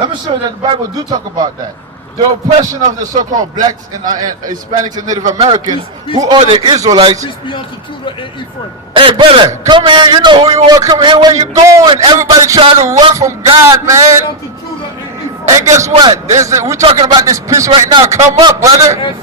Let me show you that the Bible do talk about that. The oppression of the so-called blacks and Hispanics and Native Americans, who are the Israelites. Hey, brother, come here. You know who you are. Come here. Where you going? Everybody trying to run from God, man. And guess what? We're talking about this peace right now. Come up, brother.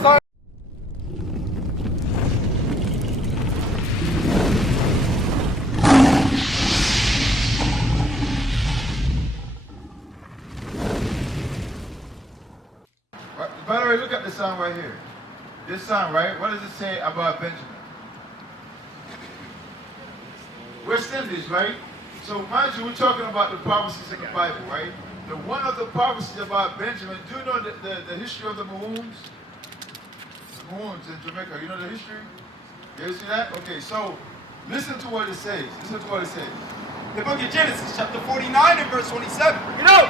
By the way, look at the sign right here. This sign, right? What does it say about Benjamin? West Indies, right? So mind you, we're talking about the prophecies in the Bible, right? The one of the prophecies about Benjamin, do you know the history of the Mahoons? The Mahoons in Jamaica, you know the history? You see that? Okay, so listen to what it says. Listen to what it says. The book of Genesis, chapter 49 and verse 27. You know,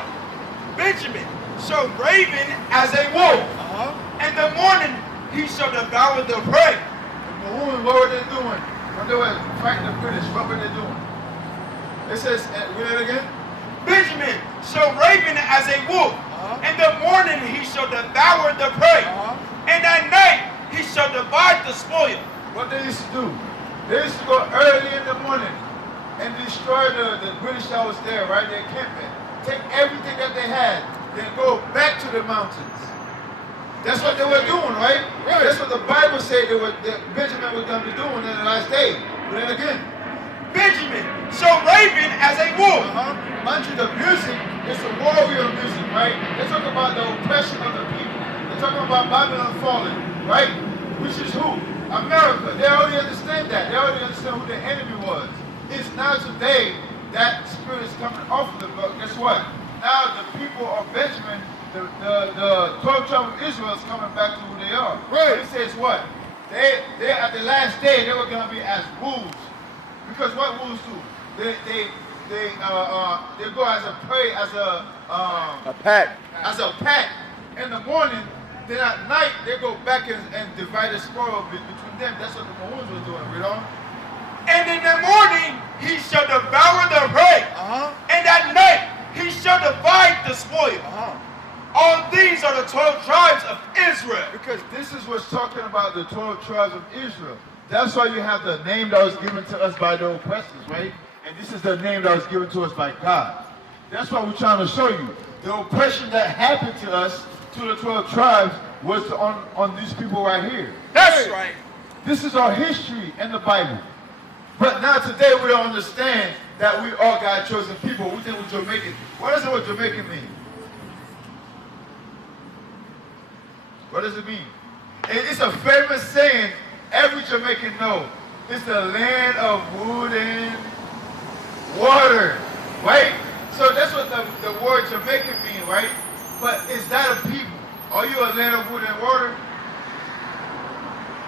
Benjamin shall raven as a wolf. In the morning he shall devour the prey. The Mahoons, what were they doing? When they were fighting the British, what were they doing? It says, read it again. Benjamin shall raven as a wolf. In the morning he shall devour the prey. And at night he shall divide the spoil. What they used to do? They used to go early in the morning and destroy the British that was there, right? Their encampment. Take everything that they had, then go back to the mountains. That's what they were doing, right? That's what the Bible said that Benjamin was going to be doing in the last day. But then again, Benjamin shall raven as a wolf. Mind you, the music is a warrior music, right? They talk about the oppression of the people. They're talking about Babylon falling, right? Which is who? America. They already understand that. They already understand who the enemy was. It's now today that spirit is coming off of the book. Guess what? Now the people of Benjamin, the 12 tribes of Israel is coming back to who they are. Right. It says what? They at the last day they were going to be as wolves. Because what wolves do? They go as a prey, as a pack. As a pack. In the morning, then at night they go back and divide the spoil between them. That's what the Mahoons were doing, you know? And in the morning he shall devour the prey. And at night he shall divide the spoil. All these are the 12 tribes of Israel. Because this is what's talking about the 12 tribes of Israel. That's why you have the name that was given to us by the oppressors, right? And this is the name that was given to us by God. That's what we're trying to show you. The oppression that happened to us, to the 12 tribes, was on these people right here. That's right. This is our history in the Bible. But now today we don't understand that we are God's chosen people. We think we're Jamaican. What does the word Jamaican mean? What does it mean? It's a famous saying every Jamaican knows. It's the land of wood and water, right? So that's what the word Jamaican means, right? But is that a people? Are you a land of wood and water?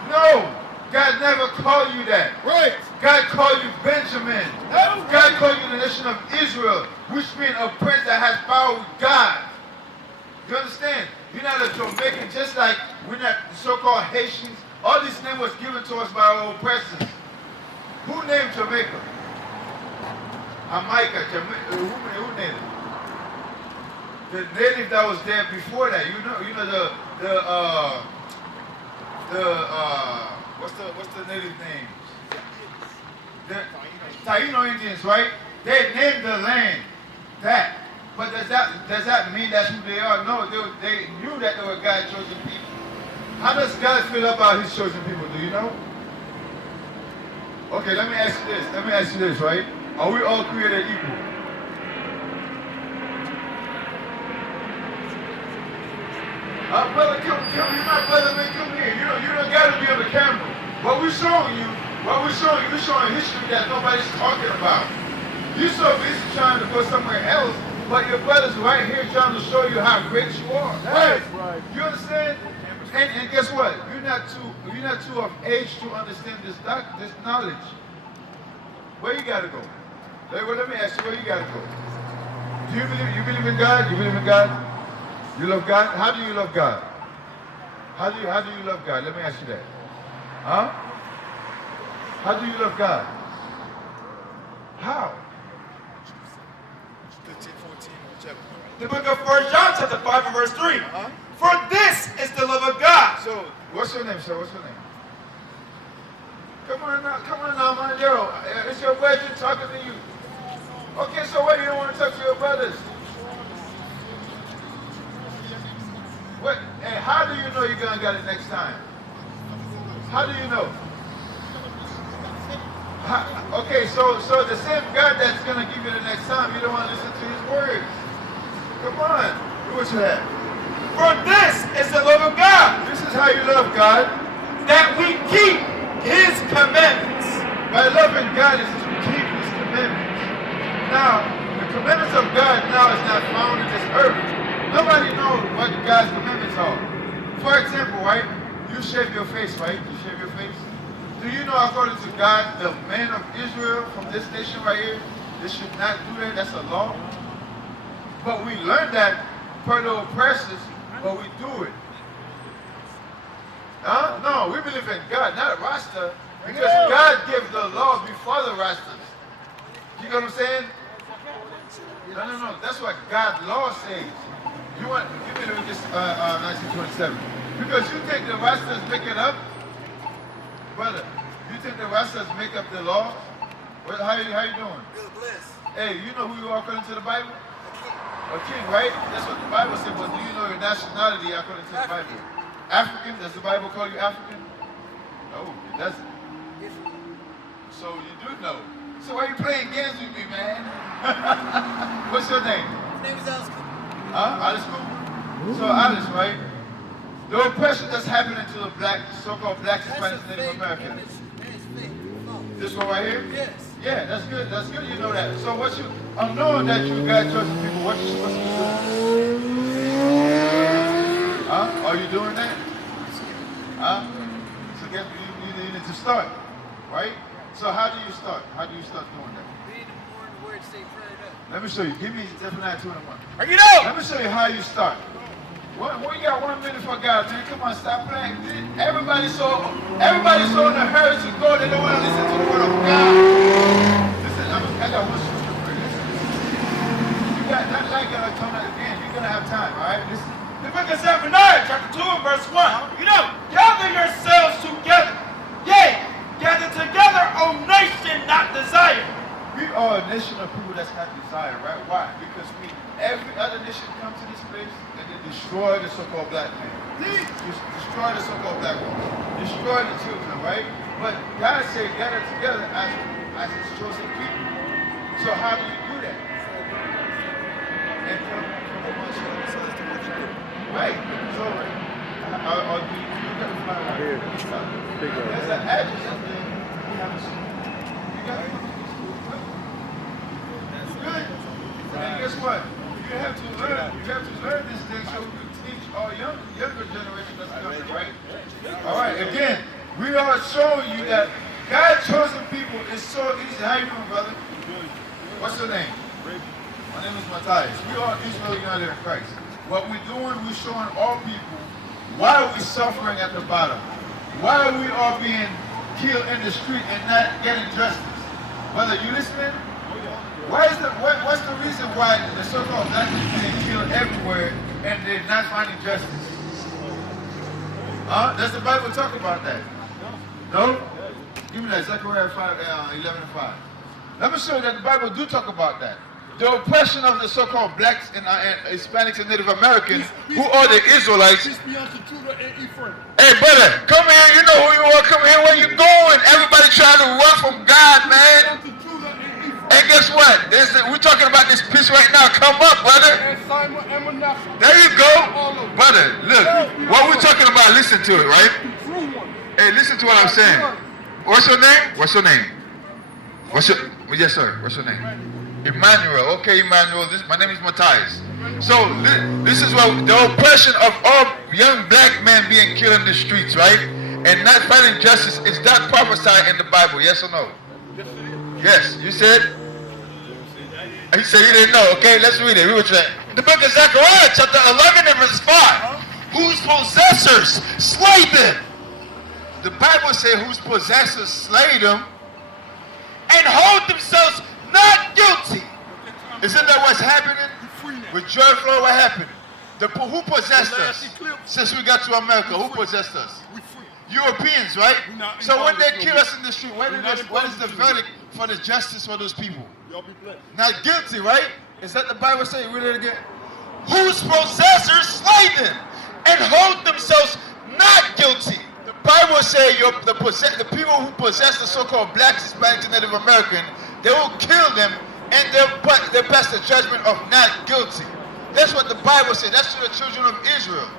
No. God never called you that. Right. God called you Benjamin. God called you the nation of Israel, which means a prince that has power with God. You understand? You're not a Jamaican, just like we're not so-called Haitians. All this name was given to us by our oppressors. Who named Jamaica? Jamaica. Who named it? The native that was there before that. You know what's the native names? The Taino Indians, right? They named the land that. But does that mean that's who they are? No, they knew that they were God's chosen people. How does God feel about his chosen people? Do you know? Okay, let me ask you this, right? Are we all created equal? Brother, come here, my brother, man, come here. You don't got to be on the camera. What we're showing you, we're showing history that nobody's talking about. You're so busy trying to go somewhere else, but your brother's right here trying to show you how great you are. Right. You understand? And guess what? You're not too of age to understand this knowledge. Where you gotta go? Let me ask you, where you gotta go? Do you believe in God? You believe in God? You love God? How do you love God? How do you love God? Let me ask you that. Huh? How do you love God? How? 15, 14, whichever. The book of 1 John chapter 5 and verse 3. For this is the love of God. So, what's your name, sir? What's your name? Come on now, man. Yo, it's your brethren talking to you. Okay, so why you don't want to talk to your brothers? What? And how do you know you're gonna get it next time? How do you know? Okay, so the same God that's gonna give you the next time, you don't want to listen to His words. Come on, do what you have. For this is the love of God, This is how you love God. that we keep His commandments. By loving God is to keep His commandments. Now, the commandments of God now is not found in this earth. Nobody knows what God's commandments are. For example, right? You shave your face, right? You shave your face. Do you know, according to God, the men of Israel from this nation right here, they should not do that? That's a law. But we learned that per the oppressors, but we do it. No, we believe in God, not Rasta, because God gave the law before the Rastas. You know what I'm saying? No. That's what God's law says. You want? Give me Leviticus 19:27. Because you think the Rastas make it up, brother. You think the Rastas make up the law? How you doing? Good, bless. Hey, you know who you are according to the Bible? A king, right? That's what the Bible said. But do you know your nationality according to the Bible? African? Does the Bible call you African? No, it doesn't. So you do know. So why are you playing games with me, man? What's your name? My name is Alice. Alice Cooper. So Alice, right? The oppression that's happening to the black, so-called black Hispanics, Native Americans. This one right here? Yes. Yeah, that's good. That's good. You know that. So what you? I'm knowing that you got chosen people. What you supposed to be doing? Are you doing that? So guess you need to start, right? So how do you start? How do you start doing that? Read the morning word, stay prayed up. Let me show you. Give me Zephaniah 2:1. Bring it out. Let me show you how you start. We got 1 minute for God, man. Come on, stop playing. Everybody's so in a hurry to go. They don't want to listen to the word of God. Listen, I got one scripture for you. Listen. You got that light gonna come at the end. You're gonna have time, all right? Listen. The book of Zephaniah, chapter 2 and verse 1. Gather yourselves together. Yea, gather together, O nation not desired. We are a nation of people that's not desired, right? Why? Because every other nation come to this place and they destroy the so-called black man. Destroy the so-called black woman. Destroy the children, right? But God said gather together as His chosen people. So how do you do that? And come right. So you got to find out. There's an address up there. You haven't seen. You got it. Good. And guess what? You have to learn this thing so we can teach our younger generation that's coming, right? All right, again, we are showing you that God's chosen people is so easy. How you doing, brother? What's your name? My name is Matthias. We are Israel United in Christ. What we're doing, we're showing all people why we're suffering at the bottom, why we are being killed in the street and not getting justice. Brother, you listening? What's the reason why the so-called black people are being killed everywhere and they're not finding justice? Does the Bible talk about that? No? Give me that, Zechariah 11 and 5. Let me show you that the Bible do talk about that. The oppression of the so-called blacks and Hispanics and Native Americans, who are the Israelites. Hey, brother, come here. You know who you are. Come here. Where you going? Everybody trying to run from God, man. And guess what? We're talking about this piece right now. Come up, brother. There you go. Brother, look. What we're talking about, listen to it, right? Hey, listen to what I'm saying. What's your name? What's your name? Yes, sir. What's your name? Emmanuel. Okay, Emmanuel. My name is Matthias. So this is what the oppression of all young black men being killed in the streets, right? And not finding justice, is that prophesied in the Bible? Yes or no? Yes. You said? He said he didn't know. Okay, let's read it. Read what you said. The book of Zechariah, chapter 11 and verse 5. Whose possessors slay them. The Bible says whose possessors slay them and hold themselves not guilty. Isn't that what's happening? With George Floyd, what happened? Who possessed us? Since we got to America, who possessed us? Europeans, right? So when they kill us in the street, what is the verdict for the justice for those people? Not guilty, right? Is that the Bible saying? Read it again. Whose possessors slay them and hold themselves not guilty. The Bible says the people who possess the so-called blacks, Hispanics, and Native American, they will kill them and they pass the judgment of not guilty. That's what the Bible says. That's to the children of Israel.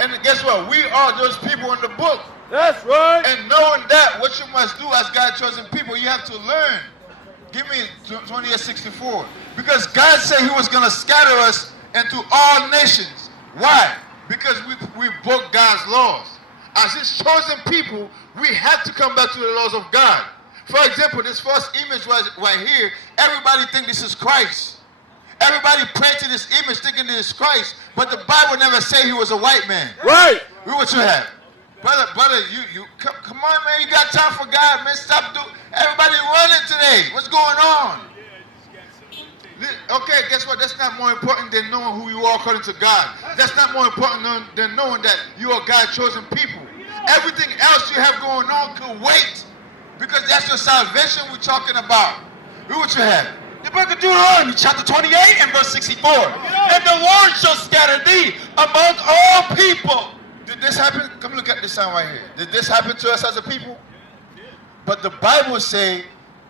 And guess what? We are those people in the book. That's right. And knowing that, what you must do as God's chosen people, you have to learn. Give me 28:64. Because God said he was going to scatter us into all nations. Why? Because we broke God's laws. As his chosen people, we have to come back to the laws of God. For example, this first image right here, everybody think this is Christ. Everybody pray to this image thinking this is Christ, but the Bible never say he was a white man. Right. What you have? Brother, you come on, man, you got time for God, man. Stop everybody running today. What's going on? Okay, guess what? That's not more important than knowing who you are according to God. That's not more important than knowing that you are God's chosen people. Everything else you have going on could wait, because that's your salvation we're talking about. Read what you have. The book of Deuteronomy, chapter 28 and verse 64. And the Lord shall scatter thee among all people. Did this happen? Come look at this sign right here. Did this happen to us as a people? But the Bible say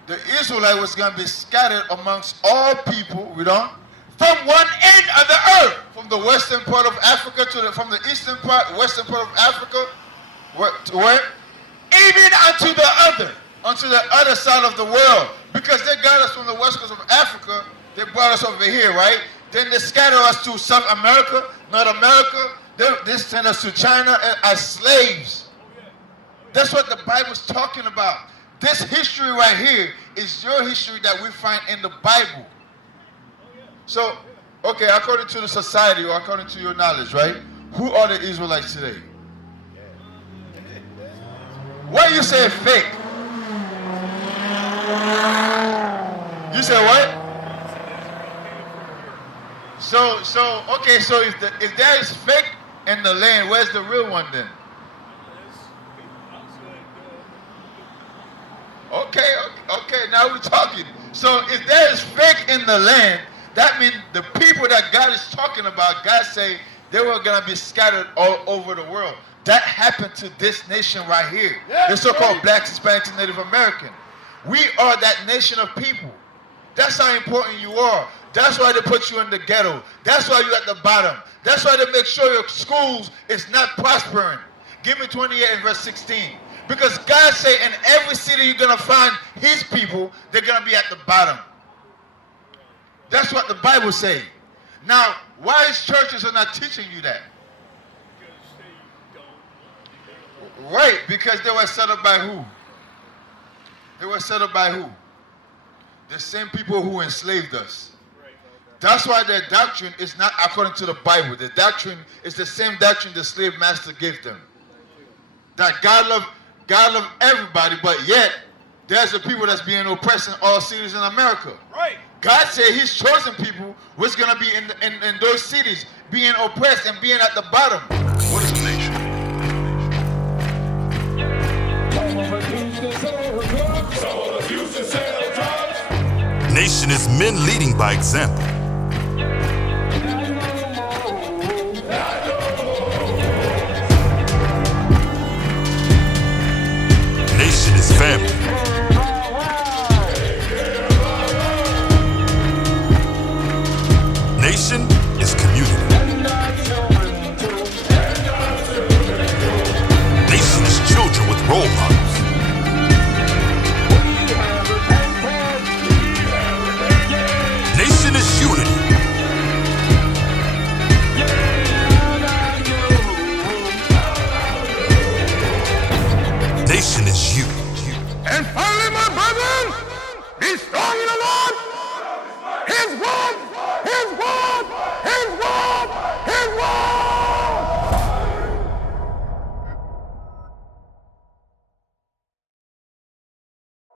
the Israelite was going to be scattered amongst all people. Read on. From one end of the earth. From the western part of Africa from the eastern part, western part of Africa. To where? Even unto the other. Unto the other side of the world. Because they got us from the west coast of Africa, they brought us over here, right? Then they scatter us to South America, North America. They send us to China as slaves. That's what the Bible's talking about. This history right here is your history that we find in the Bible. So, okay, according to the society or according to your knowledge, right? Who are the Israelites today? Why you say fake? You said what? So if there is fake in the land, where's the real one then? Okay, now we're talking. So if there is fake in the land, that means the people that God is talking about, God say they were gonna be scattered all over the world. That happened to this nation right here. The so-called blacks, Hispanics, and Native American. We are that nation of people. That's how important you are. That's why they put you in the ghetto. That's why you're at the bottom. That's why they make sure your schools is not prospering. Give me 28 and verse 16. Because God say in every city you're going to find his people, they're going to be at the bottom. That's what the Bible say. Now, why is churches are not teaching you that? Right, because they were set up by who? They were set up by who? The same people who enslaved us. That's why their doctrine is not according to the Bible. The doctrine is the same doctrine the slave master gave them. That God love everybody, but yet there's the people that's being oppressed in all cities in America. Right. God said his chosen people was going to be in those cities being oppressed and being at the bottom. What is a nation? Nation is men leading by example. Nation is family. Nation is community. Nation is children with role models. Nation is unity. Nation is you. And finally, my brethren, be strong